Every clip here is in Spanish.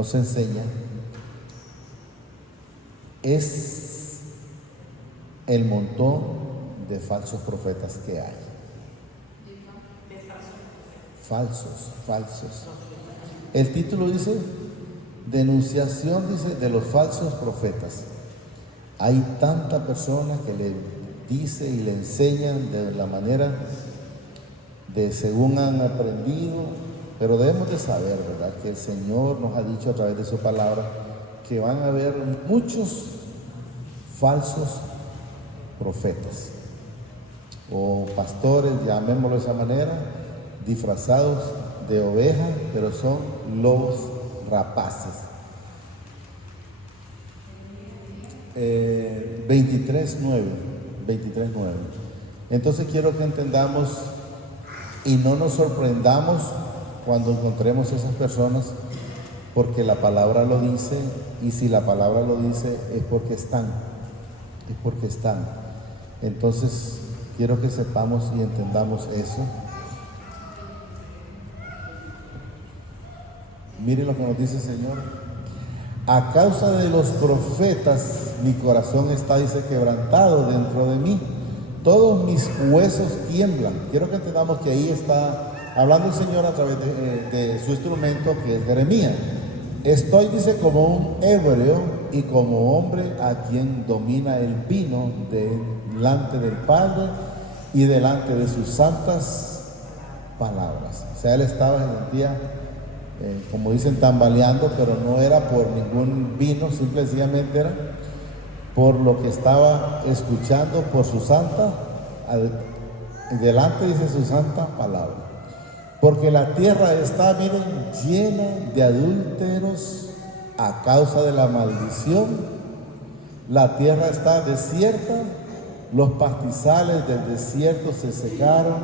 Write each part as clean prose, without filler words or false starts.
nos enseña es el montón de falsos profetas que hay. Falsos. El título dice, denunciación, dice, de los falsos profetas. Hay tanta persona que le dice y le enseñan de la manera de según han aprendido, pero debemos de saber, ¿verdad?, que el Señor nos ha dicho a través de su palabra que van a haber muchos falsos profetas o pastores, llamémoslo de esa manera, disfrazados de oveja, pero son lobos rapaces. 23:9. Entonces quiero que entendamos y no nos sorprendamos cuando encontremos esas personas, porque la palabra lo dice, y si la palabra lo dice es porque están. Entonces quiero que sepamos y entendamos eso. Miren lo que nos dice el Señor. A causa de los profetas, mi corazón está, dice, quebrantado dentro de mí. Todos mis huesos tiemblan. Quiero que entendamos que ahí está hablando el Señor a través de su instrumento, que es Jeremías. Estoy, dice, como un hebreo y como hombre a quien domina el vino delante del Padre y delante de sus santas palabras. O sea, él estaba, se sentía, como dicen, tambaleando, pero no era por ningún vino, simplemente era por lo que estaba escuchando, por su santa, delante, dice, su santa palabra. Porque la tierra está, miren, llena de adúlteros a causa de la maldición. La tierra está desierta, los pastizales del desierto se secaron,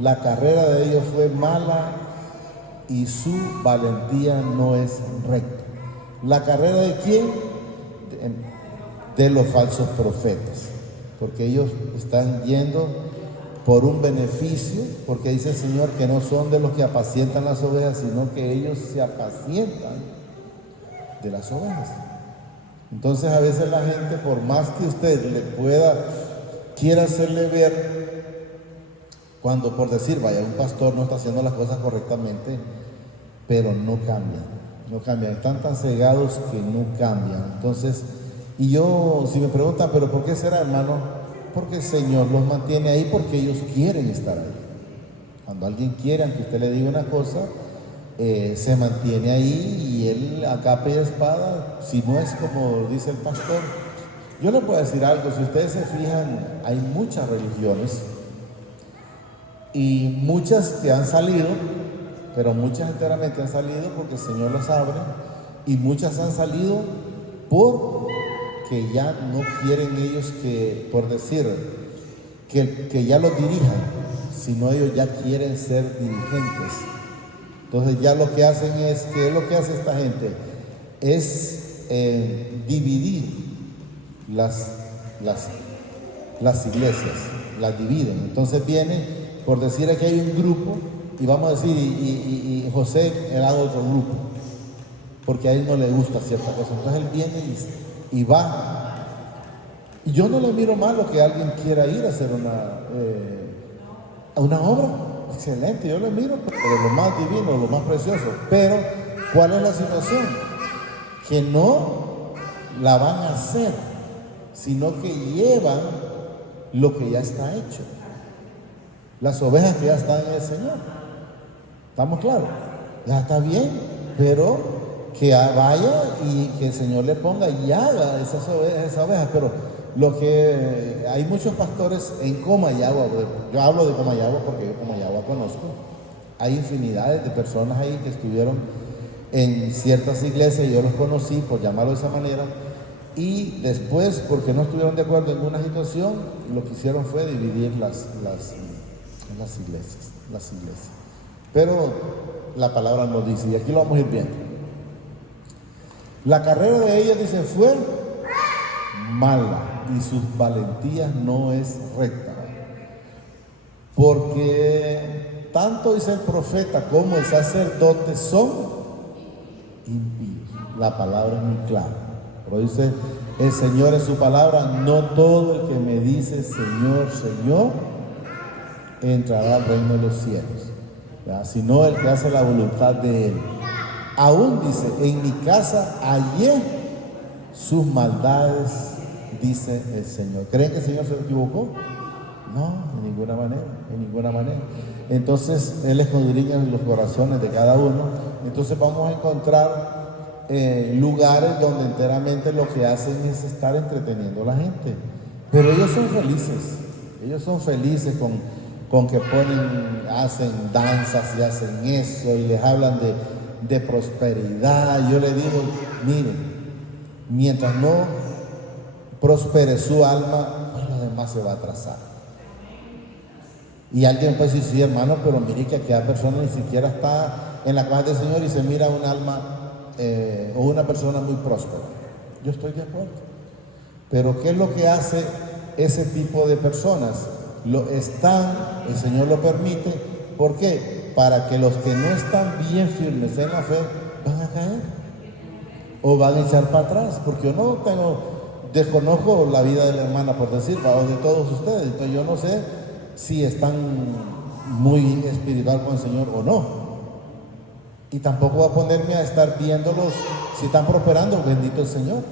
la carrera de ellos fue mala y su valentía no es recta. ¿La carrera de quién? De los falsos profetas, porque ellos están yendo por un beneficio, porque dice el Señor que no son de los que apacientan las ovejas, sino que ellos se apacientan de las ovejas. Entonces a veces la gente, por más que usted quiera hacerle ver, cuando por decir, vaya, un pastor no está haciendo las cosas correctamente, pero no cambian, están tan cegados que no cambian. Entonces, y yo, si me preguntan, ¿pero por qué será, hermano? Porque el Señor los mantiene ahí porque ellos quieren estar ahí. Cuando alguien quiere, aunque usted le diga una cosa, se mantiene ahí y él a capa y espada, si no es como dice el pastor. Yo le puedo decir algo, si ustedes se fijan, hay muchas religiones y muchas que han salido, pero muchas enteramente han salido porque el Señor las abre, y muchas han salido porque ya no quieren ellos que, por decir, que ya los dirijan, sino ellos ya quieren ser dirigentes. Entonces ya lo que hacen es, ¿qué es lo que hace esta gente? Es dividir las iglesias, las dividen. Entonces viene, por decir, aquí hay un grupo, y vamos a decir, y José era otro grupo, porque a él no le gusta cierta cosa. Entonces él viene y va. Y yo no le miro mal lo que alguien quiera ir a hacer una obra. Excelente, yo le miro, pero lo más divino, lo más precioso. Pero, ¿cuál es la situación? Que no la van a hacer, sino que llevan lo que ya está hecho. Las ovejas que ya están en el Señor. ¿Estamos claros? Ya está bien, pero que vaya y que el Señor le ponga y haga esas ovejas. Pero lo que hay muchos pastores en Comayagua, yo hablo de Comayagua porque yo Comayagua conozco, hay infinidades de personas ahí que estuvieron en ciertas iglesias, y yo los conocí, por llamarlo de esa manera, y después, porque no estuvieron de acuerdo en una situación, lo que hicieron fue dividir las iglesias. Pero la palabra nos dice, y aquí lo vamos a ir viendo. La carrera de ellos, dice, fue mala, y sus valentías no es recta. Porque tanto, dice el profeta, como el sacerdote son impíos. La palabra es muy clara. Pero dice el Señor en su palabra: no todo el que me dice Señor, Señor, entrará al reino de los cielos, ¿verdad? Sino el que hace la voluntad de Él. Aún dice: en mi casa hallé sus maldades, dice el Señor. ¿Creen que el Señor se equivocó? No, de ninguna manera, de ninguna manera. Entonces Él escudriña los corazones de cada uno. Entonces vamos a encontrar lugares donde enteramente lo que hacen es estar entreteniendo a la gente. Pero ellos son felices con que hacen danzas y hacen eso y les hablan de prosperidad. Yo le digo: miren, mientras no prospere su alma, pues lo demás se va a atrasar. Y alguien puede decir: sí, hermano, pero mire que aquella persona ni siquiera está en la casa del Señor y se mira un alma o una persona muy próspera. Yo estoy de acuerdo. Pero ¿qué es lo que hace ese tipo de personas? El Señor lo permite. ¿Por qué? Para que los que no están bien firmes en la fe van a caer o van a echar para atrás. Porque yo desconozco la vida de la hermana, por decir, o de todos ustedes. Entonces yo no sé si están muy espiritual con el Señor o no. Y tampoco voy a ponerme a estar viéndolos si están prosperando, bendito el Señor.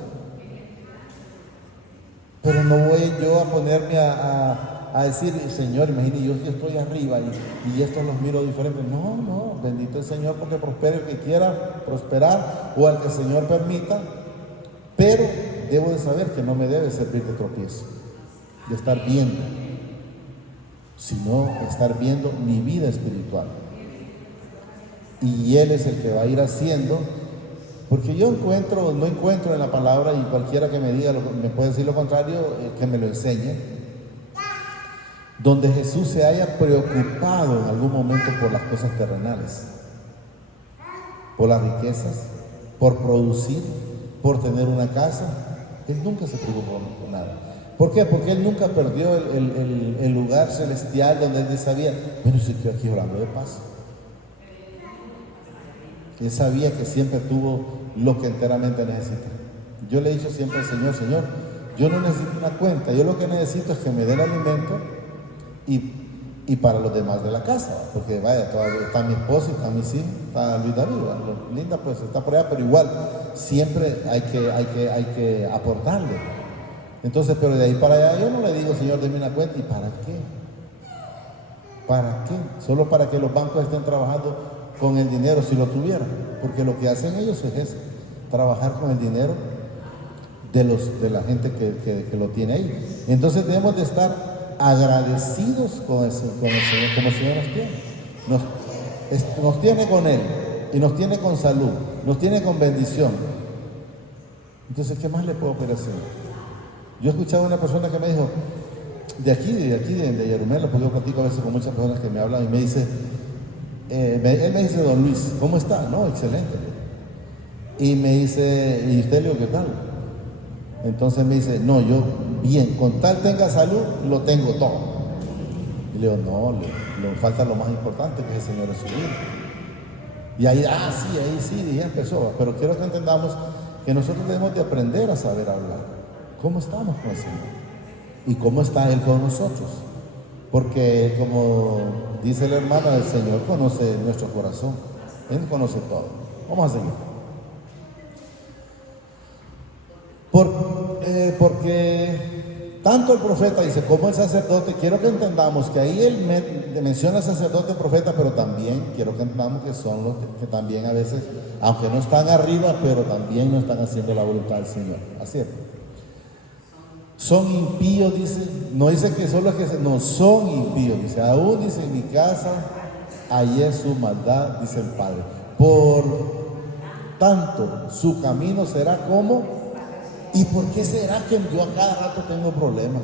Pero no voy yo a ponerme a decir: Señor, imagínate, yo estoy arriba y estos los miro diferentes. No, bendito el Señor, porque prospere el que quiera prosperar o al que el Señor permita. Pero debo de saber que no me debe servir de tropiezo, de estar viendo, sino estar viendo mi vida espiritual. Y Él es el que va a ir haciendo, porque yo no encuentro en la palabra, y cualquiera que me diga, me puede decir lo contrario, que me lo enseñe, donde Jesús se haya preocupado en algún momento por las cosas terrenales, por las riquezas, por producir, por tener una casa. Él nunca se preocupó por nada. ¿Por qué? Porque Él nunca perdió el lugar celestial donde Él sabía: bueno, si estoy aquí orando de paz. Él sabía que siempre tuvo lo que enteramente necesita. Yo le he dicho siempre al Señor: Señor, yo no necesito una cuenta, yo lo que necesito es que me dé el alimento y para los demás de la casa, porque vaya, todavía está mi esposo, está mis hijos, está Luis David, Linda pues está por allá, pero igual siempre hay que aportarle. Entonces, pero de ahí para allá yo no le digo: Señor, deme una cuenta. ¿Y para qué? ¿Para qué? Solo para que los bancos estén trabajando con el dinero, si lo tuvieran, porque lo que hacen ellos es eso, trabajar con el dinero de la gente que lo tiene ahí. Entonces debemos de estar agradecidos con el Señor, como el Señor nos tiene. Nos tiene con Él y nos tiene con salud, nos tiene con bendición. Entonces, ¿qué más le puedo pedir al Señor? Yo he escuchado a una persona que me dijo, de aquí de Yarumela, porque yo platico a veces con muchas personas que me hablan y me dice, él me dice: don Luis, ¿cómo está? No, excelente. Y me dice: ¿y usted, Leo, qué tal? Entonces me dice: no, yo bien, con tal tenga salud, lo tengo todo. Y le digo: no, le falta lo más importante, que es el Señor en su vida. Y ahí sí, y ya empezó. Pero quiero que entendamos que nosotros debemos de aprender a saber hablar. ¿Cómo estamos con el Señor? ¿Y cómo está Él con nosotros? Porque, como dice la hermana, el Señor conoce nuestro corazón. Él conoce todo. Vamos a seguir. Porque tanto el profeta dice como el sacerdote, quiero que entendamos que ahí él menciona al sacerdote, profeta, pero también quiero que entendamos que son los que también a veces, aunque no están arriba, pero también no están haciendo la voluntad del Señor. Así es. Son impíos, dice, no dice que son los que no, son impíos, dice, aún dice: en mi casa hallé su maldad, dice el Padre. Por tanto, su camino será como. ¿Y por qué será que yo a cada rato tengo problemas?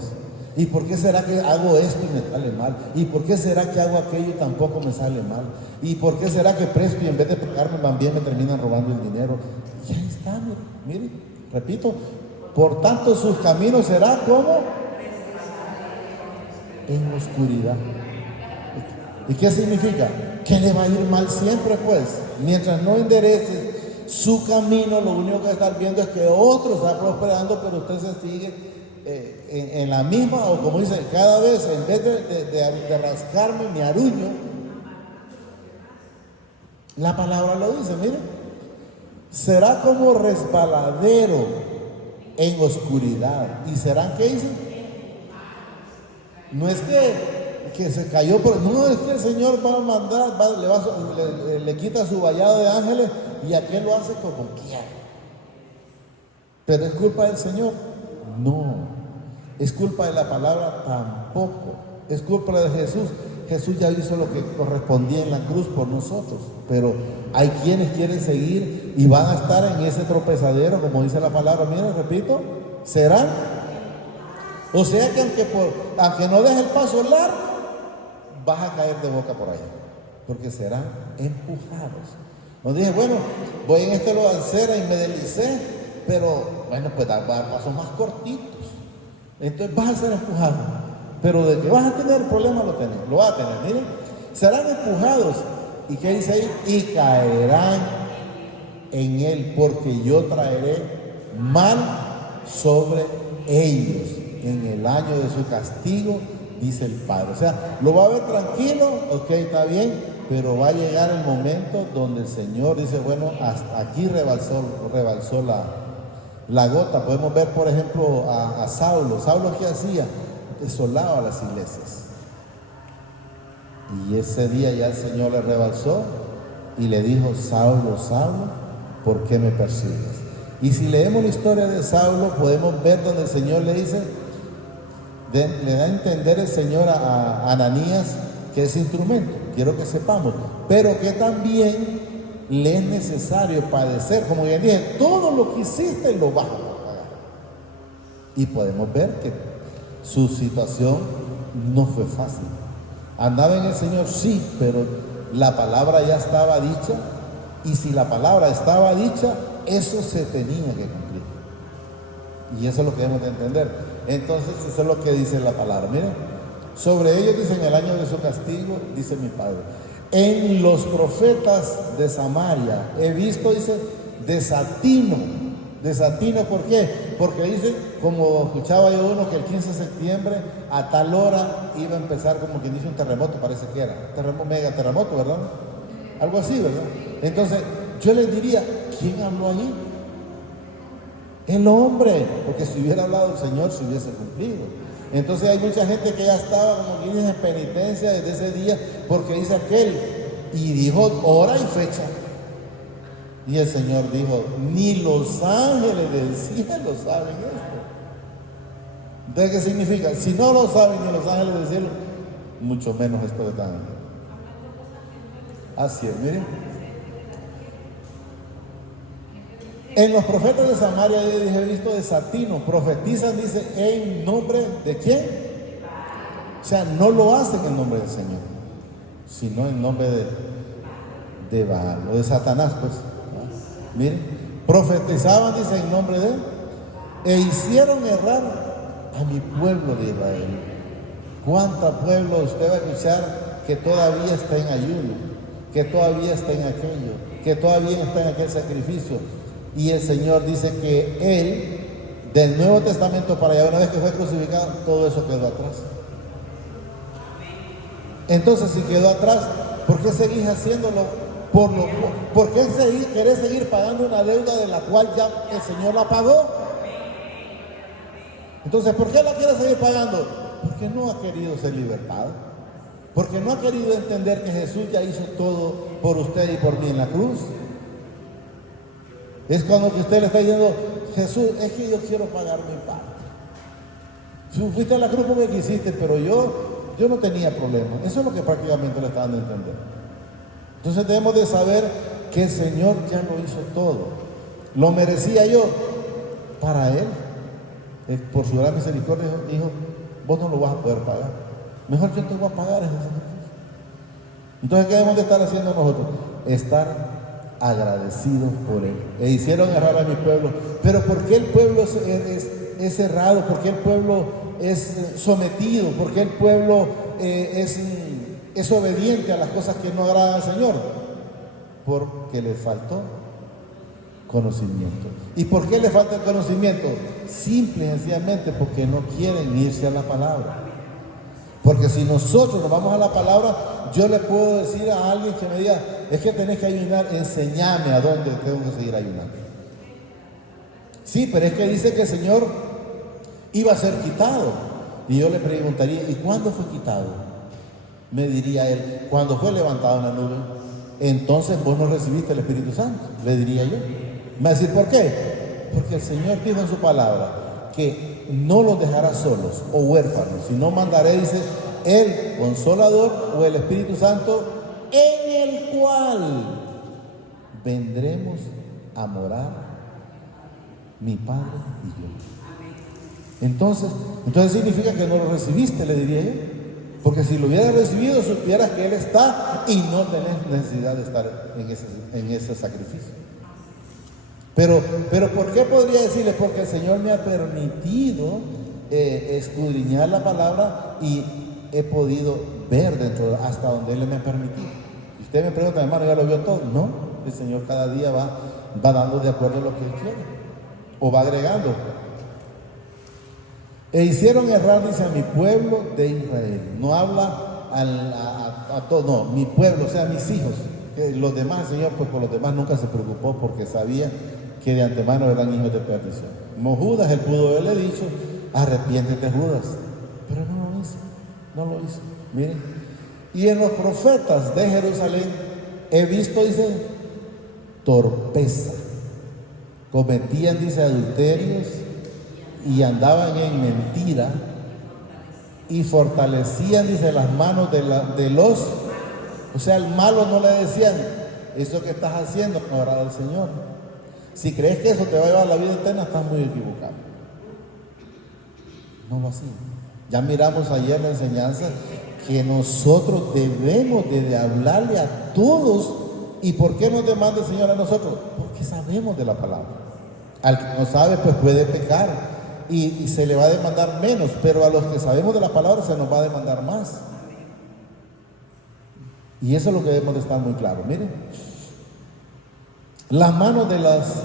¿Y por qué será que hago esto y me sale mal? ¿Y por qué será que hago aquello y tampoco me sale mal? ¿Y por qué será que presto y en vez de pagarme también me terminan robando el dinero? Y ahí está, mire, repito. Por tanto, sus caminos será como en oscuridad. ¿Y qué significa? Que le va a ir mal siempre, pues. Mientras no endereces su camino, lo único que va a estar viendo es que otro está prosperando, pero usted se sigue en la misma, o como dice, cada vez en vez de rascarme mi aruño. La palabra lo dice, mire, será como resbaladero en oscuridad. ¿Y serán qué dice? No es que se cayó por... No, es que el Señor va a mandar, le quita su vallado de ángeles y aquel lo hace como quiera. ¿Pero es culpa del Señor? No. ¿Es culpa de la palabra? Tampoco. ¿Es culpa de Jesús? Jesús ya hizo lo que correspondía en la cruz por nosotros, pero hay quienes quieren seguir y van a estar en ese tropezadero, como dice la palabra. Miren, repito, serán. O sea que aunque no dejes el paso largo, vas a caer de boca por allá, porque serán empujados. No dije, bueno, voy en este lodancera y me deslicé, pero bueno, pues dar pasos más cortitos. Entonces vas a ser empujado. Pero de que vas a tener problemas lo vas a tener, miren. Serán empujados. ¿Y qué dice ahí? Y caerán en él, porque yo traeré mal sobre ellos en el año de su castigo, dice el Padre. O sea, lo va a ver tranquilo, ok, está bien, pero va a llegar el momento donde el Señor dice, bueno, hasta aquí rebalsó la gota. Podemos ver, por ejemplo, a Saulo. ¿Saulo qué hacía? Desolaba las iglesias. Y ese día ya el Señor le rebalsó y le dijo, Saulo, Saulo, ¿por qué me persigues? Y si leemos la historia de Saulo, podemos ver donde el Señor le dice, le da a entender el Señor a Ananías que es instrumento. Quiero que sepamos, pero que también le es necesario padecer. Como bien dije, todo lo que hiciste lo vas a pagar. Y podemos ver que su situación no fue fácil. Andaba en el Señor, sí, pero la palabra ya estaba dicha, y si la palabra estaba dicha, eso se tenía que cumplir. Y eso es lo que debemos de entender. Entonces, eso es lo que dice la palabra. Miren, sobre ellos dice, en el año de su castigo, dice mi Padre, en los profetas de Samaria he visto, dice, desatino. Desatino, ¿por qué? Porque dice, como escuchaba yo uno, que el 15 de septiembre a tal hora iba a empezar, como quien dice, un terremoto, parece que era mega terremoto, ¿verdad? Algo así, ¿verdad? Entonces yo les diría, ¿quién habló allí? El hombre, porque si hubiera hablado el Señor se hubiese cumplido. Entonces hay mucha gente que ya estaba, como quien dice, en penitencia desde ese día, porque dice aquel, y dijo hora y fecha. Y el Señor dijo, ni los ángeles del cielo saben esto. Entonces, ¿qué significa? Si no lo saben ni los ángeles del cielo, mucho menos esto de tan. Así es, miren. En los profetas de Samaria he visto desatino, profetizan, dice, en nombre de ¿quién? O sea, no lo hacen en nombre del Señor, sino en nombre de Baal o de Satanás, pues. Miren, profetizaban, dice, en nombre de él, e hicieron errar a mi pueblo de Israel. ¿Cuánto pueblo usted va a escuchar que todavía está en ayuno, que todavía está en aquello, que todavía está en aquel sacrificio? Y el Señor dice que él, del Nuevo Testamento para allá, una vez que fue crucificado, todo eso quedó atrás. Entonces, si quedó atrás, ¿por qué seguís haciéndolo? ¿Por qué querés seguir pagando una deuda de la cual ya el Señor la pagó? Entonces, ¿por qué la quiere seguir pagando? Porque no ha querido ser libertado. Porque no ha querido entender que Jesús ya hizo todo por usted y por mí en la cruz. Es cuando que usted le está diciendo, Jesús, es que yo quiero pagar mi parte. Si fuiste a la cruz porque quisiste, pero yo no tenía problema. Eso es lo que prácticamente le está dando a entender. Entonces debemos de saber que el Señor ya lo hizo todo. Lo merecía yo para Él. Por su gran misericordia dijo, vos no lo vas a poder pagar. Mejor yo te voy a pagar ese sacrificio. Entonces, ¿qué debemos de estar haciendo nosotros? Estar agradecidos por Él. E hicieron errar a mi pueblo. Pero ¿por qué el pueblo es errado? ¿Por qué el pueblo es sometido? ¿Por qué el pueblo es obediente a las cosas que no agradan al Señor? Porque le faltó conocimiento. ¿Y por qué le falta el conocimiento? Simple y sencillamente porque no quieren irse a la palabra. Porque si nosotros nos vamos a la palabra, yo le puedo decir a alguien que me diga, es que tenés que ayunar, enséñame a dónde tengo que seguir ayunando. Sí, pero es que dice que el Señor iba a ser quitado. Y yo le preguntaría, ¿y cuándo fue quitado? Me diría él, cuando fue levantado en la nube. Entonces vos no recibiste el Espíritu Santo, le diría yo. Me va a decir, ¿por qué? Porque el Señor dijo en su palabra que no los dejará solos o huérfanos, sino mandaré, dice, el Consolador o el Espíritu Santo, en el cual vendremos a morar mi Padre y yo. Entonces significa que no lo recibiste, le diría yo. Porque si lo hubieras recibido, supieras que Él está y no tenés necesidad de estar en ese sacrificio. Pero ¿por qué podría decirle? Porque el Señor me ha permitido escudriñar la palabra y he podido ver hasta donde Él me ha permitido. Y usted me pregunta, hermano, ¿ya lo vio todo? No, el Señor cada día va dando de acuerdo a lo que Él quiere, o va agregando. E hicieron errar, dice, a mi pueblo de Israel. No habla a todos, no, mi pueblo, o sea, mis hijos. Que los demás, el Señor, pues por los demás nunca se preocupó porque sabía que de antemano eran hijos de perdición. Como Judas, él pudo haberle dicho, arrepiéntete, Judas. Pero no lo hizo. Miren. Y en los profetas de Jerusalén he visto, dice, torpeza. Cometían, dice, adulterios y andaban en mentira y fortalecían, dice, las manos de los, o sea, el malo no le decían, eso que estás haciendo no agrada al Señor. Si crees que eso te va a llevar a la vida eterna, estás muy equivocado. No lo hacían. Ya miramos ayer la enseñanza que nosotros debemos de hablarle a todos. ¿Y por qué nos demanda el Señor a nosotros? Porque sabemos de la palabra. Al que no sabe, pues puede pecar y se le va a demandar menos, pero a los que sabemos de la palabra se nos va a demandar más. Y eso es lo que debemos de estar muy claros. Miren, las manos de las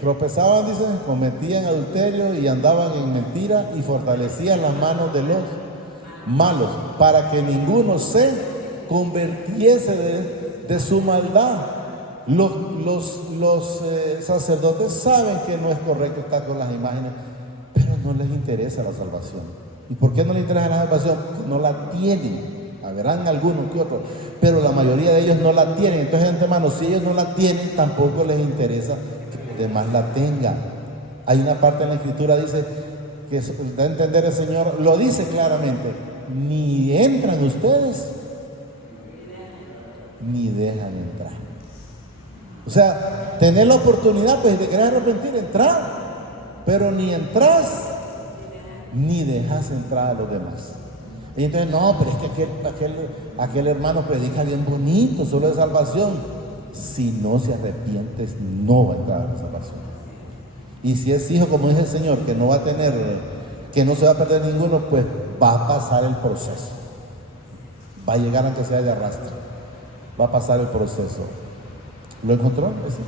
tropezaban, dicen, cometían adulterio y andaban en mentira y fortalecían las manos de los malos para que ninguno se convirtiese de su maldad. Los sacerdotes saben que no es correcto estar con las imágenes, pero no les interesa la salvación. ¿Y por qué no les interesa la salvación? Porque no la tienen. Habrán algunos que otros, pero la mayoría de ellos no la tienen. Entonces, de antemano, si ellos no la tienen, tampoco les interesa que los demás la tengan. Hay una parte en la Escritura, dice, que da a entender el Señor, lo dice claramente, ni entran ustedes, ni dejan entrar. O sea, tener la oportunidad, pues, de querer arrepentir, entrar, pero ni entras, ni dejas entrar a los demás. Y entonces, no, pero es que aquel hermano predica bien bonito sobre la salvación. Si no se arrepientes, no va a entrar a la salvación. Y si es hijo, como dice el Señor, que no va a tener, que no se va a perder ninguno, pues va a pasar el proceso. Va a llegar a que sea de arrastre. Va a pasar el proceso. ¿Lo encontró? ¿Ese?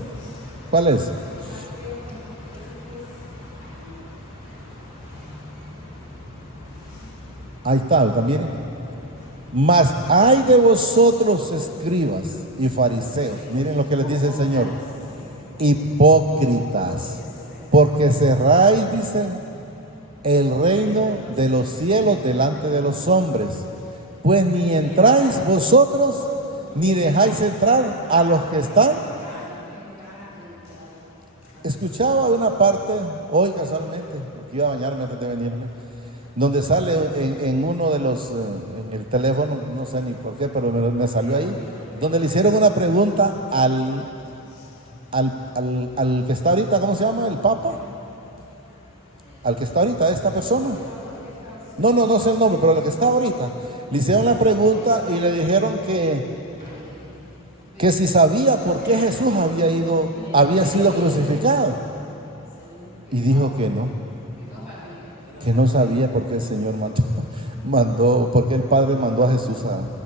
¿Cuál es? Ahí está, también. Mas hay de vosotros, escribas y fariseos, miren lo que les dice el Señor, hipócritas, porque cerráis, dice, el reino de los cielos delante de los hombres, pues ni entráis vosotros, ni dejáis entrar a los que están. Escuchaba una parte hoy casualmente, iba a bañarme antes de venirme, donde sale en uno de los, en el teléfono, no sé ni por qué, pero me salió ahí, donde le hicieron una pregunta al que está ahorita, ¿cómo se llama? ¿El Papa? Al que está ahorita, esta persona. No sé el nombre, pero el que está ahorita. Le hicieron la pregunta y le dijeron que si sabía por qué Jesús había sido crucificado. Y dijo que no sabía por qué el Señor mandó, por qué el Padre mandó a Jesús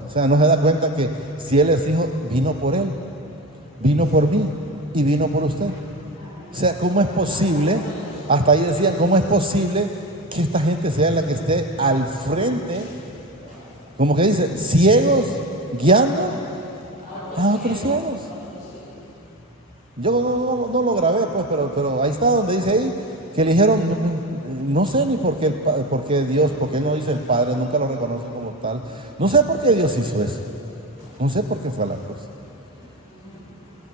o sea, no se da cuenta que si Él es hijo, vino por Él, vino por mí y vino por usted. O sea, ¿cómo es posible? Hasta ahí decían, ¿cómo es posible que esta gente sea la que esté al frente? Como que dice, ciegos guiando a otros ciegos. Yo no lo grabé, pues, pero ahí está donde dice ahí, que le dijeron, no sé ni por qué Dios, por qué no dice el Padre, nunca lo reconoce como tal. No sé por qué Dios hizo eso. No sé por qué fue la cosa.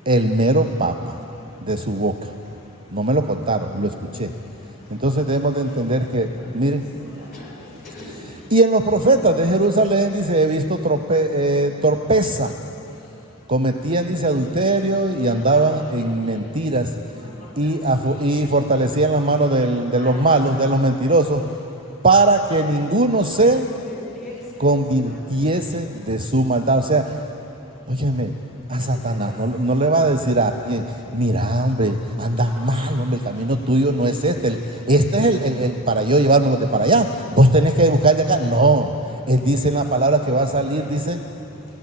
El mero Papa de su boca. No me lo contaron, lo escuché. Entonces debemos de entender que, miren, y en los profetas de Jerusalén, dice, he visto torpeza. Cometían, dice, adulterio y andaban en mentiras y fortalecían las manos de los malos, de los mentirosos, para que ninguno se convirtiese de su maldad. O sea, óyeme, a Satanás no le va a decir a alguien, mira, hombre, andas mal, hombre, el camino tuyo no es este es el para yo llevármelo de para allá, vos tenés que buscar de acá. No, él dice en la palabra que va a salir, dice,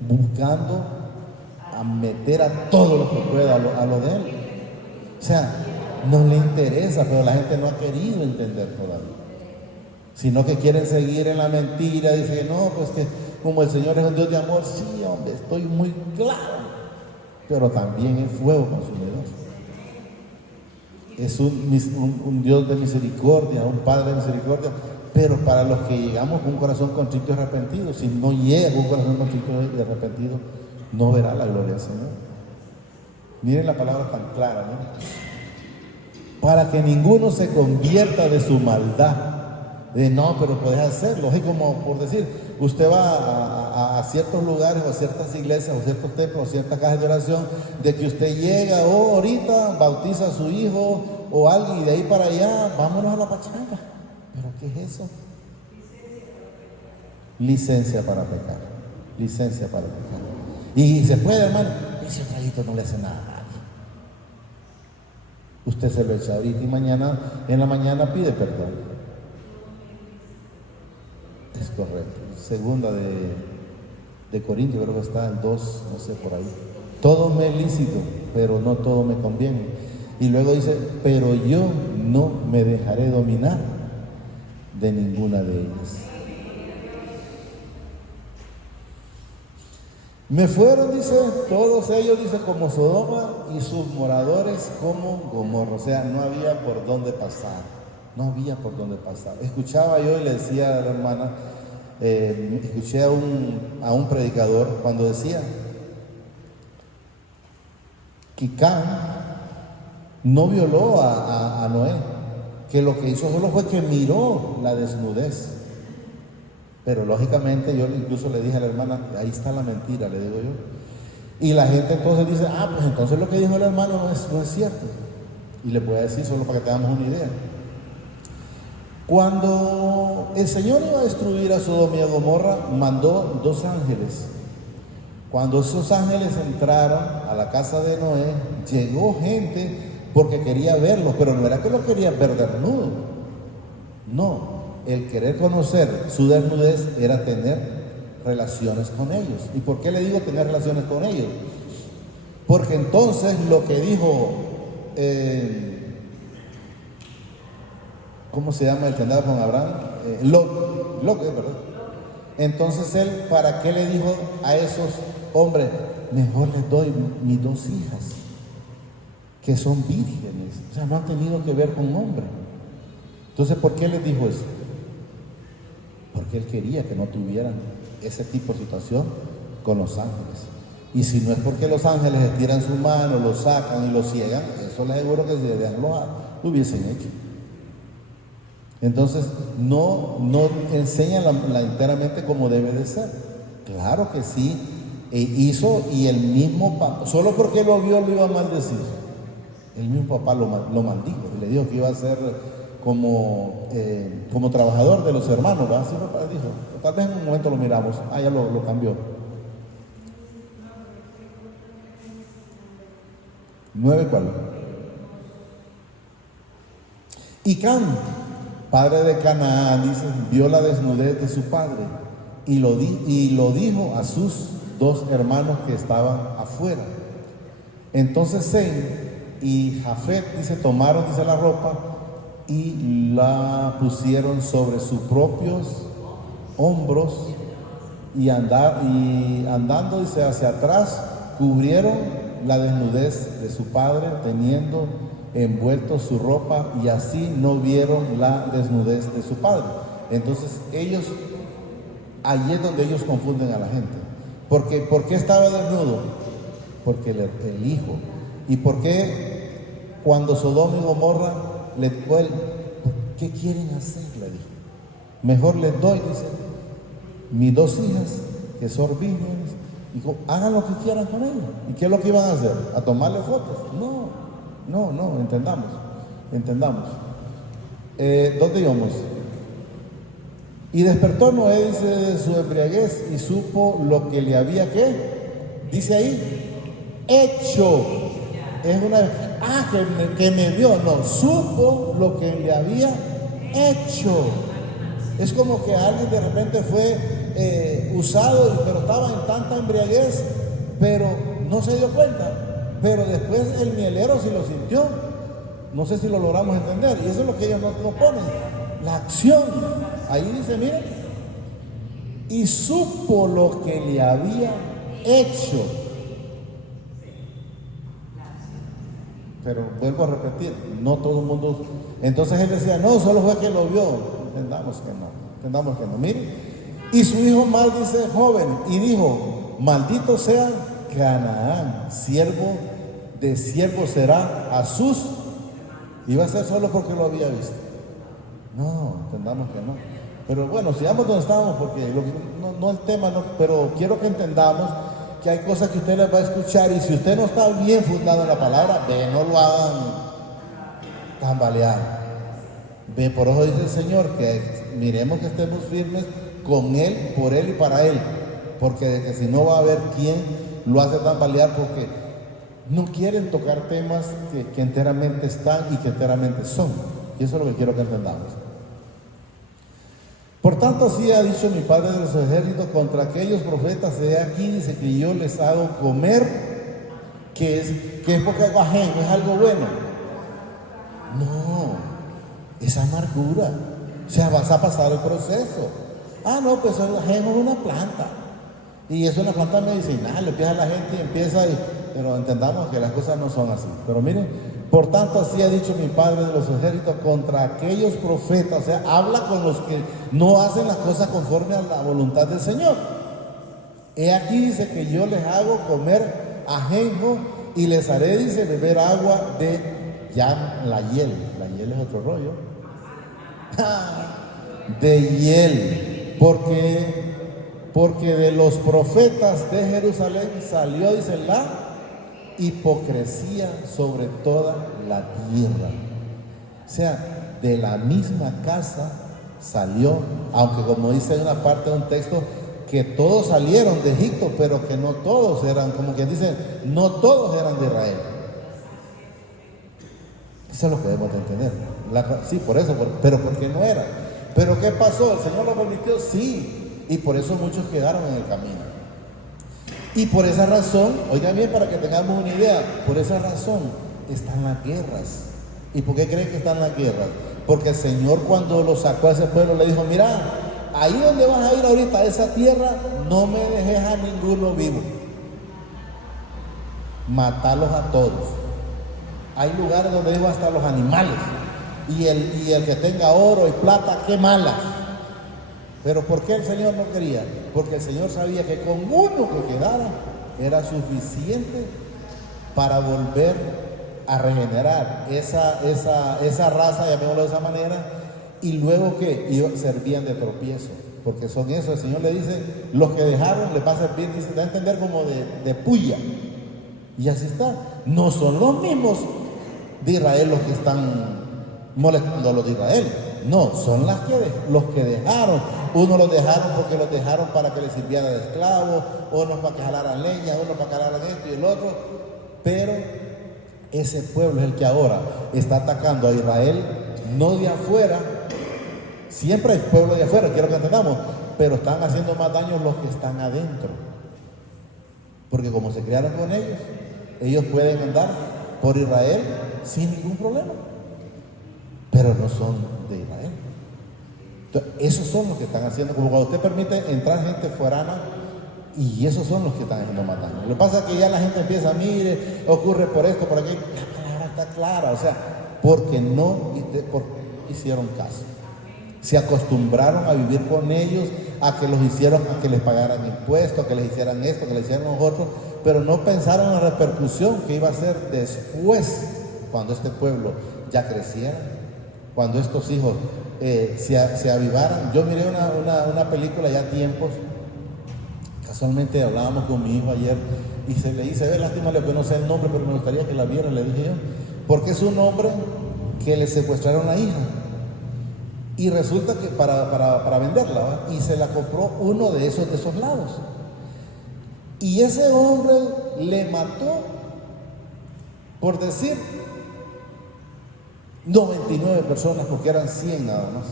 buscando a meter a todo lo que pueda a lo de él. O sea, no le interesa, pero la gente no ha querido entender todavía, sino que quieren seguir en la mentira. Dice, no, pues que como el Señor es un Dios de amor, sí, hombre, estoy muy claro, pero también es fuego consumidor. Es un Dios de misericordia, un Padre de misericordia, pero para los que llegamos con un corazón contrito y arrepentido. Si no llega con un corazón contrito y arrepentido, no verá la gloria del Señor. Miren la palabra tan clara, ¿no? Para que ninguno se convierta de su maldad. De no, pero puedes hacerlo. Es como por decir, usted va a ciertos lugares o a ciertas iglesias o ciertos templos o ciertas casas de oración, de que usted llega ahorita, bautiza a su hijo o alguien y de ahí para allá, vámonos a la pachanga. ¿Pero qué es eso? Licencia para pecar. Licencia para pecar. Y se puede, hermano, ese traguito no le hace nada a nadie. Usted se lo echa ahorita y mañana, en la mañana pide perdón. Es correcto. Segunda de Corintios, creo que está el 2, no sé, por ahí. Todo me es lícito, pero no todo me conviene. Y luego dice, pero yo no me dejaré dominar de ninguna de ellas. Me fueron, dice, todos ellos, dice, como Sodoma y sus moradores como Gomorra. O sea, no había por dónde pasar. No había por dónde pasar. Escuchaba yo y le decía a la hermana, escuché a un predicador cuando decía que Can no violó a Noé, que lo que hizo solo fue que miró la desnudez. Pero lógicamente yo incluso le dije a la hermana, ahí está la mentira, le digo yo. Y la gente entonces dice, pues entonces lo que dijo el hermano no es cierto. Y le voy a decir solo para que tengamos una idea. Cuando el Señor iba a destruir a Sodoma y a Gomorra, mandó 2 ángeles. Cuando esos ángeles entraron a la casa de Noé, llegó gente porque quería verlo, pero no era que lo querían ver desnudo. No. El querer conocer su desnudez era tener relaciones con ellos. ¿Y por qué le digo tener relaciones con ellos? Porque entonces lo que dijo, ¿cómo se llama el que andaba con Abraham? Lot, ¿verdad? Entonces él, ¿para qué le dijo a esos hombres? Mejor les doy mis 2 hijas, que son vírgenes, o sea, no han tenido que ver con hombre. Entonces, ¿por qué les dijo eso? Porque él quería que no tuvieran ese tipo de situación con los ángeles. Y si no es porque los ángeles estiran su mano, lo sacan y lo ciegan, eso les aseguro que si lo hubiesen hecho. Entonces, no enseñan la enteramente como debe de ser. Claro que sí, hizo, y el mismo papá, solo porque lo vio lo iba a maldecir. El mismo papá lo maldijo, le dijo que iba a ser como trabajador de los hermanos, ¿verdad? Así papá dijo. Tal vez en un momento lo miramos, ya lo cambió. 9, ¿cuál? Y Can, padre de Canaán, dice, vio la desnudez de su padre y lo dijo a sus 2 hermanos que estaban afuera. Entonces Sem y Jafet, dice, tomaron, dice, la ropa y la pusieron sobre sus propios hombros y andando, dice, hacia atrás, cubrieron la desnudez de su padre, teniendo envuelto su ropa, y así no vieron la desnudez de su padre. Entonces ellos, allí es donde ellos confunden a la gente. Porque, ¿por qué estaba desnudo? Porque el hijo. ¿Y por qué cuando Sodoma y Gomorra le dijo él, ¿qué quieren hacer? Le dijo. Mejor les doy, dice, mis 2 hijas, que son vírgenes, y hagan lo que quieran con ellos. ¿Y qué es lo que iban a hacer? ¿A tomarle fotos? No, entendamos. ¿Dónde íbamos? Y despertó Noé, dice, de su embriaguez y supo lo que le había, ¿qué? Dice ahí, hecho. Es una, que me vio, no, supo lo que le había hecho. Es como que alguien de repente fue usado, pero estaba en tanta embriaguez, pero no se dio cuenta. Pero después el mielero sí lo sintió. No sé si lo logramos entender. Y eso es lo que ellos no ponen. La acción. Ahí dice, miren. Y supo lo que le había hecho. Pero vuelvo a repetir, no todo el mundo. Entonces él decía, no, solo fue que lo vio. Entendamos que no. Miren. Y su hijo más, dice, joven, y dijo, maldito sea Canaán, siervo de siervo será a sus. Iba a ser solo porque lo había visto. No, entendamos que no. Pero bueno, sigamos donde estábamos, porque no el tema, no, pero quiero que entendamos que hay cosas que usted les va a escuchar, y si usted no está bien fundado en la palabra, no lo hagan tambalear. Por eso dice el Señor que miremos que estemos firmes con Él, por Él y para Él, porque si no va a haber quien lo hace tambalear, porque no quieren tocar temas que enteramente están y que enteramente son. Y eso es lo que quiero que entendamos. Por tanto, así ha dicho mi Padre de los ejércitos contra aquellos profetas, he aquí, dice, que yo les hago comer, que es porque algo ajeno, es algo bueno. No, es amargura. O sea, vas a pasar el proceso. No, pues el ajeno es una planta. Y es una planta medicinal, empieza la gente y empieza, pero entendamos que las cosas no son así. Pero miren, por tanto, así ha dicho mi Padre de los ejércitos contra aquellos profetas, o sea, habla con los que no hacen las cosas conforme a la voluntad del Señor. He aquí, dice, que yo les hago comer ajenjo y les haré, dice, beber agua de la hiel es otro rollo, de hiel, porque de los profetas de Jerusalén salió, dice, la hipocresía sobre toda la tierra. O sea, de la misma casa salió, aunque como dice en una parte de un texto, que todos salieron de Egipto, pero que no todos eran, como que dice, no todos eran de Israel. Eso es lo que debemos de entender. Sí, por eso, pero porque no era. Pero ¿qué pasó? ¿El Señor lo permitió? Sí. Y por eso muchos quedaron en el camino. Y por esa razón, oigan bien para que tengamos una idea, por esa razón están las guerras. ¿Y por qué creen que están las guerras? Porque el Señor, cuando lo sacó a ese pueblo, le dijo, mira, ahí donde vas a ir ahorita, a esa tierra, no me dejes a ninguno vivo. Matalos a todos. Hay lugares donde digo hasta los animales. Y el que tenga oro y plata, quémalas. Pero ¿por qué el Señor no quería? Porque el Señor sabía que con uno que quedara era suficiente para volver a regenerar esa raza, llamémoslo de esa manera, y luego que servían de tropiezo, porque son eso. El Señor le dice, los que dejaron les va a servir, dice, da a entender como de puya. Y así está. No son los mismos de Israel los que están molestando a los de Israel. No, son los que dejaron. Unos los dejaron porque los dejaron para que les sirviera de esclavos, otros para que jalaran leña, otros para que jalaran esto y el otro. Pero ese pueblo es el que ahora está atacando a Israel, no de afuera. Siempre hay pueblo de afuera, quiero que entendamos, pero están haciendo más daño los que están adentro. Porque como se criaron con ellos pueden andar por Israel sin ningún problema, pero no son de Israel. Entonces, esos son los que están haciendo, como cuando usted permite entrar gente forana, y esos son los que están haciendo matanza. Lo que pasa es que ya la gente empieza, mire, ocurre por esto, por aquello. La palabra está clara, o sea, porque no hicieron caso. Se acostumbraron a vivir con ellos, a que los hicieron, a que les pagaran impuestos, a que les hicieran esto, que les hicieran los otros, pero no pensaron en la repercusión que iba a ser después, cuando este pueblo ya creciera, cuando estos hijos se avivaran. Yo miré una película ya a tiempos, casualmente hablábamos con mi hijo ayer, y le dice, lástima que no sé el nombre, pero me gustaría que la viera, le dije yo, porque es un hombre que le secuestraron a la hija. Y resulta que para venderla, ¿va? Y se la compró uno de esos lados. Y ese hombre le mató, por decir, 99 personas, porque eran 100 nada más.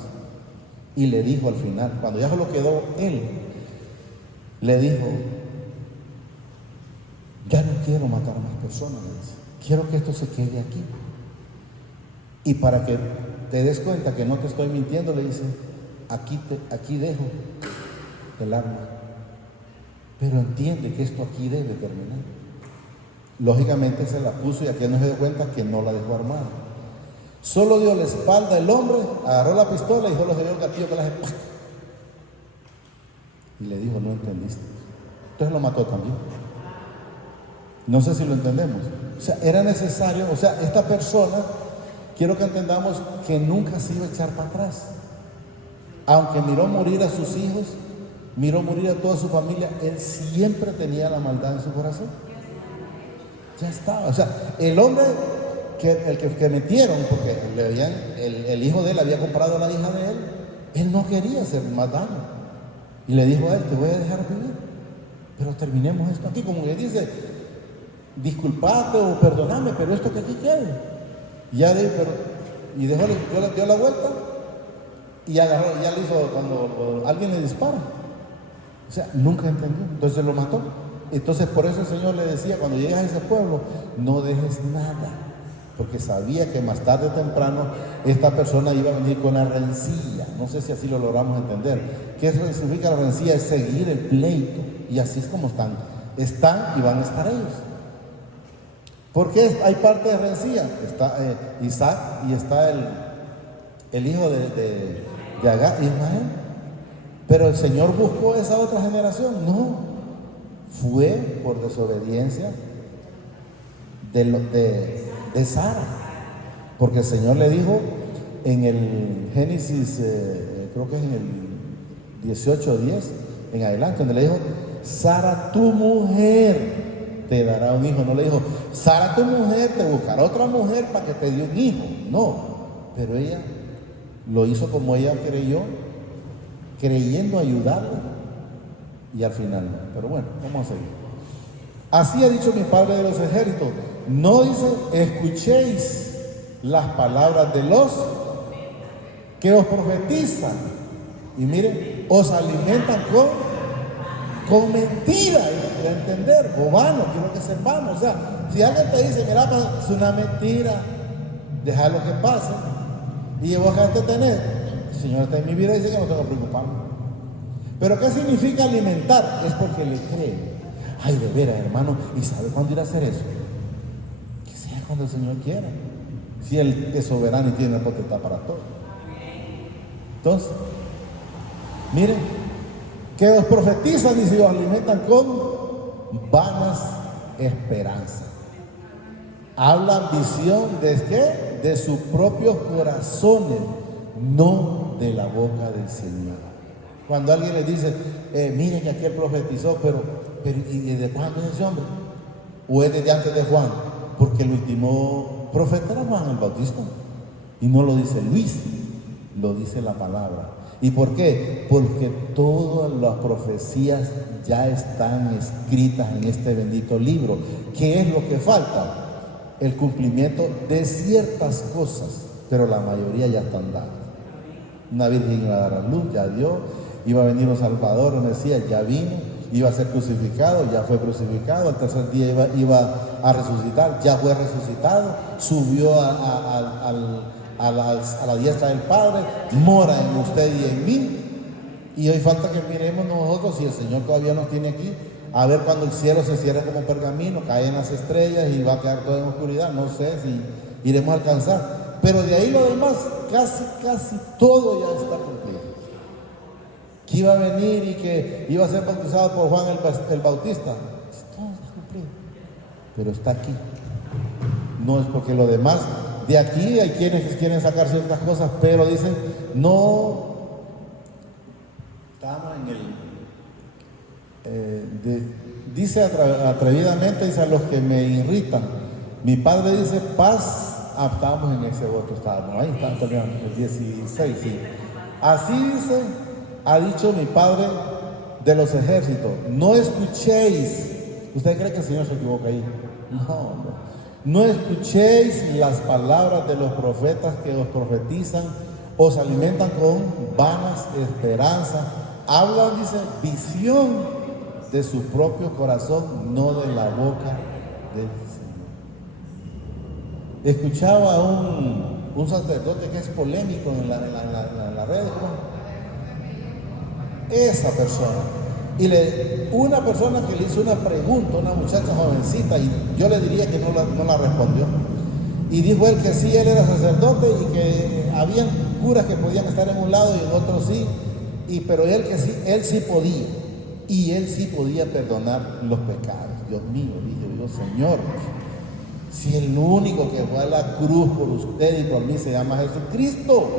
Y le dijo al final, cuando ya se lo quedó él, le dijo, ya no quiero matar a más personas, le dice, quiero que esto se quede aquí. Y para que te des cuenta que no te estoy mintiendo, le dice, aquí dejo el arma, pero entiende que esto aquí debe terminar. Lógicamente se la puso, y aquí no se dio cuenta que no la dejó armada. Solo dio la espalda el hombre, agarró la pistola y solo se dio el gatillo que la dejó. Y le dijo, no entendiste. Entonces lo mató también. No sé si lo entendemos. O sea, era necesario, o sea, esta persona, quiero que entendamos que nunca se iba a echar para atrás. Aunque miró morir a sus hijos, miró morir a toda su familia, él siempre tenía la maldad en su corazón. Ya estaba. O sea, el hombre que metieron, porque el hijo de él había comprado a la hija de él no quería hacer más daño. Y le dijo a él, te voy a dejar vivir, pero terminemos esto aquí. Como que dice, disculpate o perdoname, pero esto que aquí quede. Y dejó, dio la vuelta y agarró, ya le hizo cuando alguien le dispara. O sea, nunca entendió, entonces lo mató. Entonces por eso el Señor le decía, cuando llegas a ese pueblo, no dejes nada, porque sabía que más tarde o temprano esta persona iba a venir con la rencilla. No sé si así lo logramos entender. ¿Qué significa la rencilla? Es seguir el pleito, y así es como están y van a estar ellos. Porque hay parte de rencilla. Está Isaac y está el hijo de Agar, Ismael. Pero el Señor buscó esa otra generación. No, fue por desobediencia de Sara. Porque el Señor le dijo en el Génesis, creo que es en el 18:10 en adelante, donde le dijo, Sara tu mujer te dará un hijo. No le dijo, Sara tu mujer te buscará otra mujer para que te dé un hijo. No, pero ella lo hizo como ella creyó, creyendo ayudarla, y al final no. Pero bueno, vamos a seguir. Así ha dicho mi Padre de los ejércitos. No dice, escuchéis las palabras de los que os profetizan, y miren, os alimentan con mentiras, de entender, bobano, quiero que sepamos. O sea, si alguien te dice, mira, es una mentira, deja lo que pase, y vos que tener, el Señor está en mi vida y dice que no tengo que preocuparme. Pero ¿qué significa alimentar? Es porque le cree. Ay, de veras, hermano, ¿y sabe cuándo ir a hacer eso? Que sea cuando el Señor quiera. Si Él es soberano y tiene potestad para todo. Entonces, miren, que os profetizan y se os alimentan con vanas esperanzas. Hablan visión de qué? De sus propios corazones, no de la boca del Señor. Cuando alguien le dice, miren que aquel profetizó, pero ¿y desde cuándo es ese hombre? ¿O es desde antes de Juan? Porque el último profeta era Juan el Bautista. Y no lo dice Luis, lo dice la palabra. ¿Y por qué? Porque todas las profecías ya están escritas en este bendito libro. ¿Qué es lo que falta? El cumplimiento de ciertas cosas, pero la mayoría ya están dadas. Una virgen iba a dar a luz, ya dio. Iba a venir un Salvador, un Mesías, ya vino. Iba a ser crucificado, ya fue crucificado. Al tercer día iba a resucitar, ya fue resucitado, subió a la diestra del Padre, mora en usted y en mí. Y hoy falta que miremos nosotros, si el Señor todavía nos tiene aquí, a ver cuando el cielo se cierre como pergamino, caen las estrellas y va a quedar todo en oscuridad. No sé si iremos a alcanzar, pero de ahí lo demás, casi todo ya está cumplido. Que iba a venir y que iba a ser bautizado por Juan el Bautista, todo está cumplido, pero está aquí. No es porque lo demás, de aquí hay quienes quieren sacar ciertas cosas, pero dicen, no, estábamos en dice atrevidamente, dice a los que me irritan. Mi padre dice paz, estábamos en ese otro, estábamos ahí, estábamos terminando el 16, sí. Así dice, ha dicho mi Padre de los ejércitos, no escuchéis. ¿Usted cree que el Señor se equivoca ahí? No escuchéis las palabras de los profetas que os profetizan, os alimentan con vanas esperanzas. Hablan, dice, visión de su propio corazón, no de la boca del Señor. Escuchaba a un sacerdote que es polémico en la red, ¿no? Esa persona, una persona que le hizo una pregunta a una muchacha jovencita, y yo le diría que no la respondió, y dijo él que sí, él era sacerdote y que habían curas que podían estar en un lado y en otro sí, pero él sí podía, y él sí podía perdonar los pecados. Dios mío, dije yo, Señor, si el único que fue a la cruz por usted y por mí se llama Jesucristo,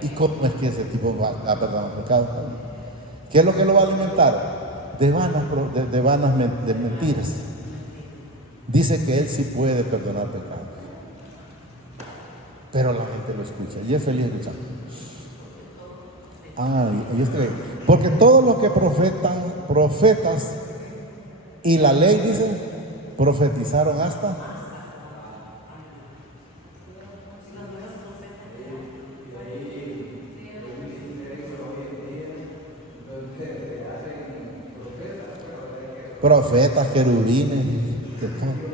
¿y cómo es que ese tipo va a perdonar los pecados? ¿Qué es lo que lo va a alimentar? De mentiras. Dice que él sí puede perdonar pecados, pero la gente lo escucha y es feliz escuchando. Porque todos los que profetas y la ley, dicen, profetizaron hasta profetas, querubines, de todo.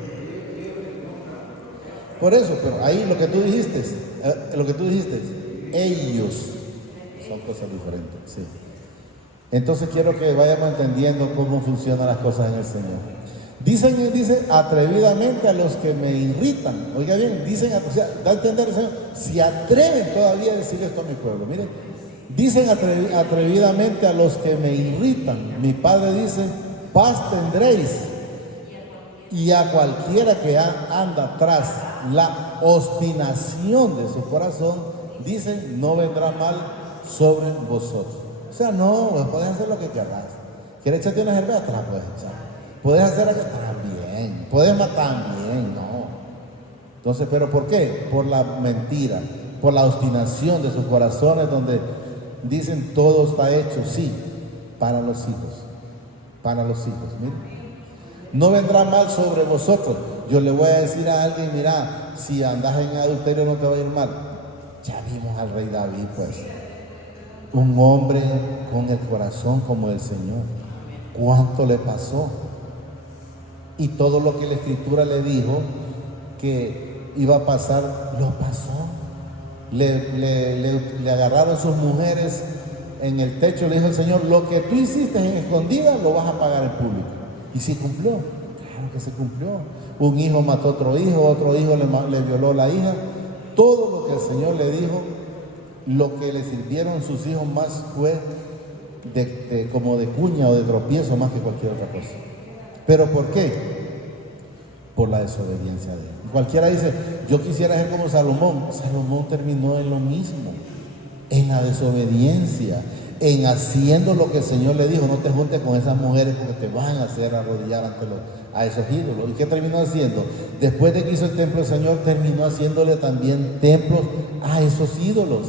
Por eso, pero ahí lo que tú dijiste, ellos son cosas diferentes, sí. Entonces quiero que vayamos entendiendo cómo funcionan las cosas en el Señor. Dice atrevidamente a los que me irritan. Oiga bien, dicen, o sea, da a entender el Señor, si atreven todavía a decir esto a mi pueblo. Miren, dicen atrevidamente a los que me irritan. Mi Padre dice, paz tendréis. Y a cualquiera que anda tras la obstinación de su corazón, dicen, no vendrá mal sobre vosotros. O sea, no, puedes hacer lo que quieras. ¿Quieres echarte una cerveza? Te la puedes echar. Puedes hacer algo también. Puedes matar también, no. Entonces, ¿pero por qué? Por la mentira, por la obstinación de sus corazones, donde dicen todo está hecho, sí, para los hijos. Para los hijos, miren. No vendrá mal sobre vosotros. Yo le voy a decir a alguien, mira, si andas en adulterio no te va a ir mal. Ya vimos al rey David, pues. Un hombre con el corazón como el Señor. ¿Cuánto le pasó? Y todo lo que la Escritura le dijo que iba a pasar, lo pasó. Le agarraron sus mujeres en el techo, le dijo el Señor, lo que tú hiciste en escondida lo vas a pagar en público. Y sí cumplió, claro que se cumplió. Un hijo mató a otro hijo le violó a la hija. Todo lo que el Señor le dijo, lo que le sirvieron sus hijos más fue como de cuña o de tropiezo más que cualquier otra cosa. ¿Pero por qué? Por la desobediencia de él. Cualquiera dice, yo quisiera ser como Salomón. Salomón terminó en lo mismo, en la desobediencia, en haciendo lo que el Señor le dijo. No te juntes con esas mujeres porque te van a hacer arrodillar a esos ídolos. ¿Y qué terminó haciendo? Después de que hizo el templo del Señor, terminó haciéndole también templos a esos ídolos.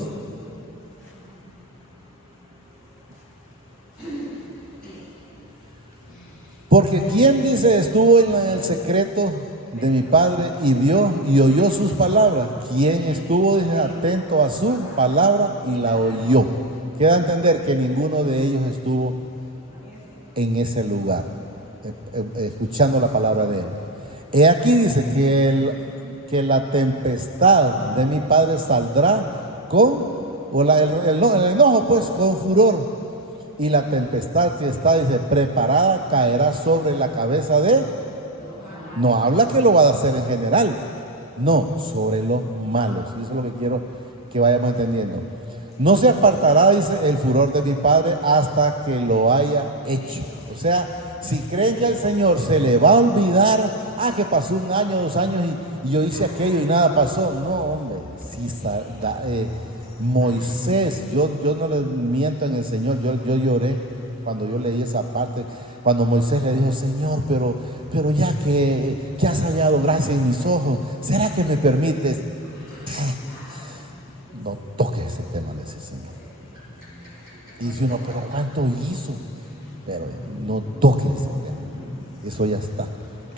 Porque ¿quién dice estuvo en el secreto de mi Padre y vio y oyó sus palabras? ¿Quién estuvo atento a su palabra y la oyó? Queda entender que ninguno de ellos estuvo en ese lugar, escuchando la palabra de él. He aquí dice que la tempestad de mi Padre saldrá el enojo pues con furor. Y la tempestad que está, dice, preparada, caerá sobre la cabeza de... No habla que lo va a hacer en general, no, sobre los malos. Eso es lo que quiero que vayamos entendiendo. No se apartará, dice, el furor de mi Padre hasta que lo haya hecho. O sea, si creen que al Señor se le va a olvidar, que pasó 1 año, 2 años y yo hice aquello y nada pasó. No, hombre, si Moisés, yo no le miento en el Señor, yo lloré cuando yo leí esa parte, cuando Moisés le dijo, Señor, pero ya que has hallado gracia en mis ojos, ¿será que me permites? No toques ese tema, le dice Señor. Y dice uno, pero ¿cuánto hizo? Pero no toques ese tema, eso ya está,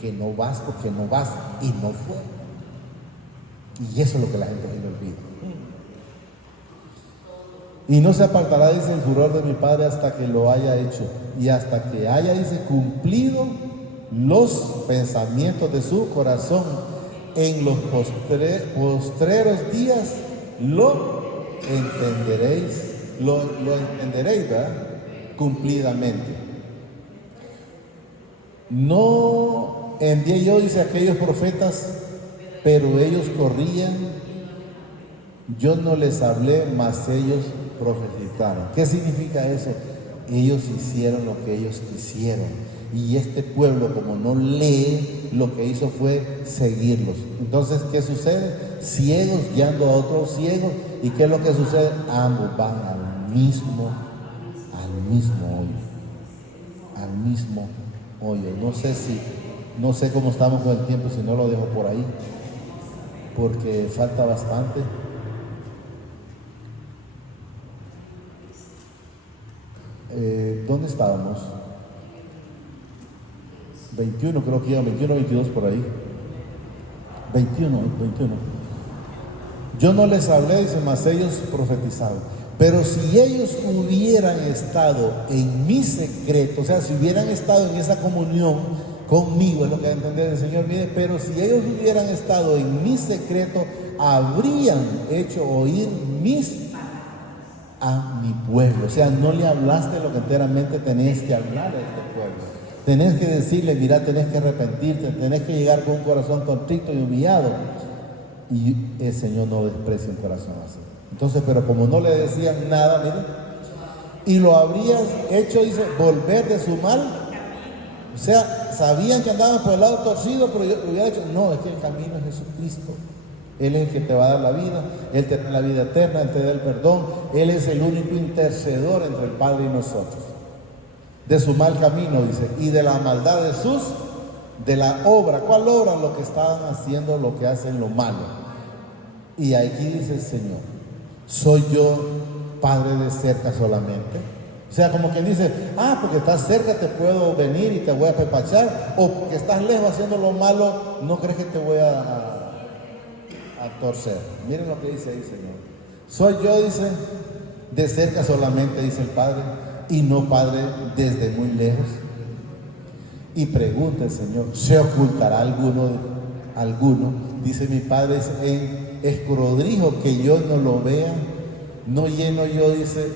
que no vas porque no vas y no fue. Y eso es lo que la gente le olvida. Y no se apartará, dice, el furor de mi Padre hasta que lo haya hecho y hasta que haya, dice, cumplido los pensamientos de su corazón. En los postreros días lo entenderéis, ¿verdad? Cumplidamente. No envié yo, dice, aquellos profetas, pero ellos corrían. Yo no les hablé, mas ellos profetizaron. ¿Qué significa eso? Ellos hicieron lo que ellos quisieron. Y este pueblo, como no lee, lo que hizo fue seguirlos. Entonces, ¿qué sucede? Ciegos guiando a otros ciegos. ¿Y qué es lo que sucede? Ambos van al mismo hoyo. No sé cómo estamos con el tiempo, si no lo dejo por ahí, porque falta bastante. ¿Dónde estábamos? 21, creo que iba 21, 22 por ahí. 21. Yo no les hablé, dice, mas ellos profetizaron. Pero si ellos hubieran estado en mi secreto, o sea, si hubieran estado en esa comunión conmigo, es lo que va a entender el Señor, mire, pero si ellos hubieran estado en mi secreto, habrían hecho oír a mi pueblo. O sea, no le hablaste lo que enteramente tenés que hablar a este pueblo. Tenés que decirle, mira, tenés que arrepentirte, tenés que llegar con un corazón contrito y humillado. Y el Señor no desprecia un corazón así. Entonces, pero como no le decían nada, mire, y lo habrías hecho, dice, volver de su mal. O sea, sabían que andaban por el lado torcido, pero yo lo hubiera dicho, no, es que el camino es Jesucristo. Él es el que te va a dar la vida, Él te da la vida eterna, Él te da el perdón, Él es el único intercedor entre el Padre y nosotros. De su mal camino, dice, y de la maldad de la obra. ¿Cuál obra? Lo que estaban haciendo, lo que hacen lo malo. Y aquí dice el Señor, ¿soy yo Padre de cerca solamente? O sea, como quien dice, porque estás cerca te puedo venir y te voy a pepachar, o porque estás lejos haciendo lo malo, no crees que te voy a torcer. Miren lo que dice ahí, Señor. Soy yo, dice, de cerca solamente, dice el Padre, y no Padre desde muy lejos. Y pregunta el Señor, ¿se ocultará alguno? Dice mi Padre, en escrodrijo que yo no lo vea, no lleno yo, dice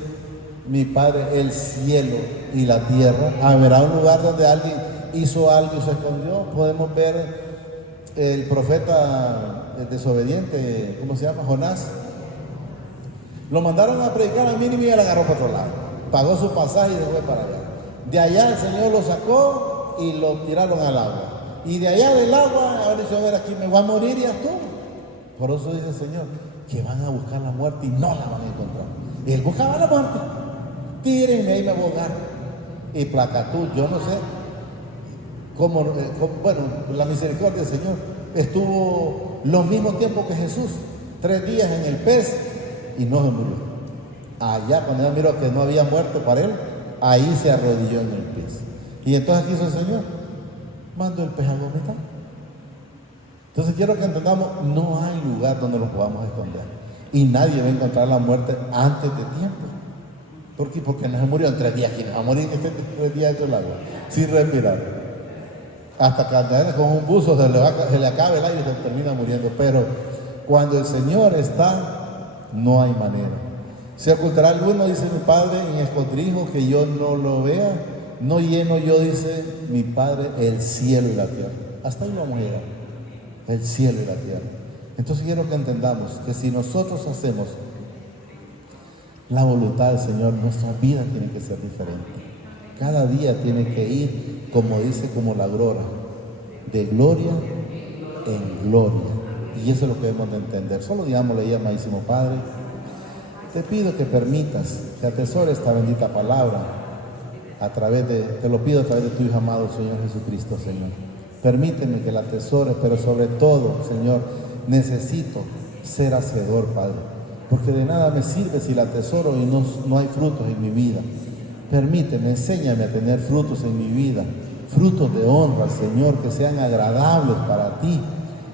mi Padre, el cielo y la tierra. Habrá un lugar donde alguien hizo algo y se escondió. Podemos ver el profeta desobediente, ¿cómo se llama? Jonás. Lo mandaron a predicar a Nínive y él agarró por otro lado. Pagó su pasaje y se fue para allá. De allá el Señor lo sacó y lo tiraron al agua. Y de allá del agua, ahora dice, a ver, aquí me voy a morir y ya estuvo. Por eso dice el Señor, que van a buscar la muerte y no la van a encontrar. Y él buscaba la muerte. Tírenme, ahí me voy a ahogar. Y placatú, yo no sé cómo, bueno, la misericordia del Señor estuvo los mismos tiempos que Jesús, 3 días en el pez y no se murió. Allá cuando él miró que no había muerte para él, ahí se arrodilló en el pez. Y entonces ¿qué hizo el Señor? Mandó el pez a vomitar. Entonces quiero que entendamos, no hay lugar donde nos podamos esconder. Y nadie va a encontrar la muerte antes de tiempo. ¿Por qué? Porque no se murió en 3 días. ¿Quién va a morir en 3 días dentro del agua? Sin respirar. hasta que anda con un buzo se le acaba el aire y se termina muriendo. Pero cuando el Señor está, no hay manera. ¿Se ocultará alguno, dice mi Padre, en escondrijos que yo no lo vea? No lleno yo, dice mi Padre, el cielo y la tierra. Hasta ahí vamos a llegar. El cielo y la tierra. Entonces quiero que entendamos que si nosotros hacemos la voluntad del Señor, nuestra vida tiene que ser diferente. Cada día tiene que ir, como dice, como la aurora, de gloria en gloria. Y eso es lo que debemos de entender. Solo digámosle ahí, amadísimo Padre, te pido que permitas que atesore esta bendita palabra te lo pido a través de tu Hijo amado, Señor Jesucristo, Señor. Permíteme que la atesore, pero sobre todo, Señor, necesito ser hacedor, Padre, porque de nada me sirve si la atesoro y no hay frutos en mi vida. Permíteme, enséñame a tener frutos en mi vida, frutos de honra, Señor, que sean agradables para ti.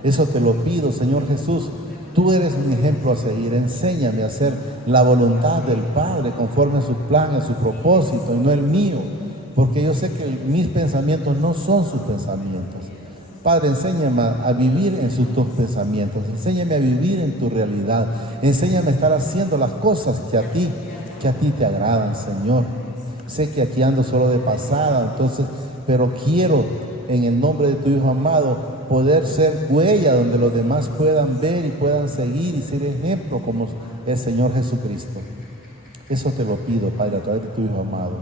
Eso te lo pido, Señor Jesús. Tú eres mi ejemplo a seguir. Enséñame a hacer la voluntad del Padre conforme a su plan, a su propósito, y no el mío, porque yo sé que mis pensamientos no son sus pensamientos. Padre, enséñame a vivir en tus pensamientos, enséñame a vivir en tu realidad, enséñame a estar haciendo las cosas que a ti te agradan, Señor. Sé que aquí ando solo de pasada, pero quiero, en el nombre de tu Hijo amado, poder ser huella donde los demás puedan ver y puedan seguir y ser ejemplo como el Señor Jesucristo. Eso te lo pido, Padre, a través de tu Hijo amado.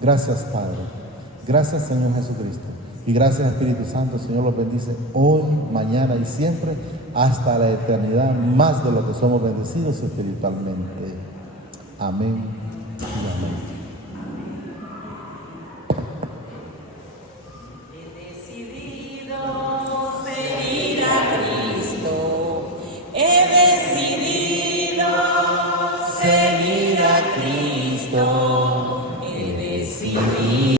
Gracias, Padre. Gracias, Señor Jesucristo. Y gracias, Espíritu Santo. Señor los bendice hoy, mañana y siempre, hasta la eternidad, más de lo que somos bendecidos espiritualmente. Amén y amén. He decidido seguir a Cristo.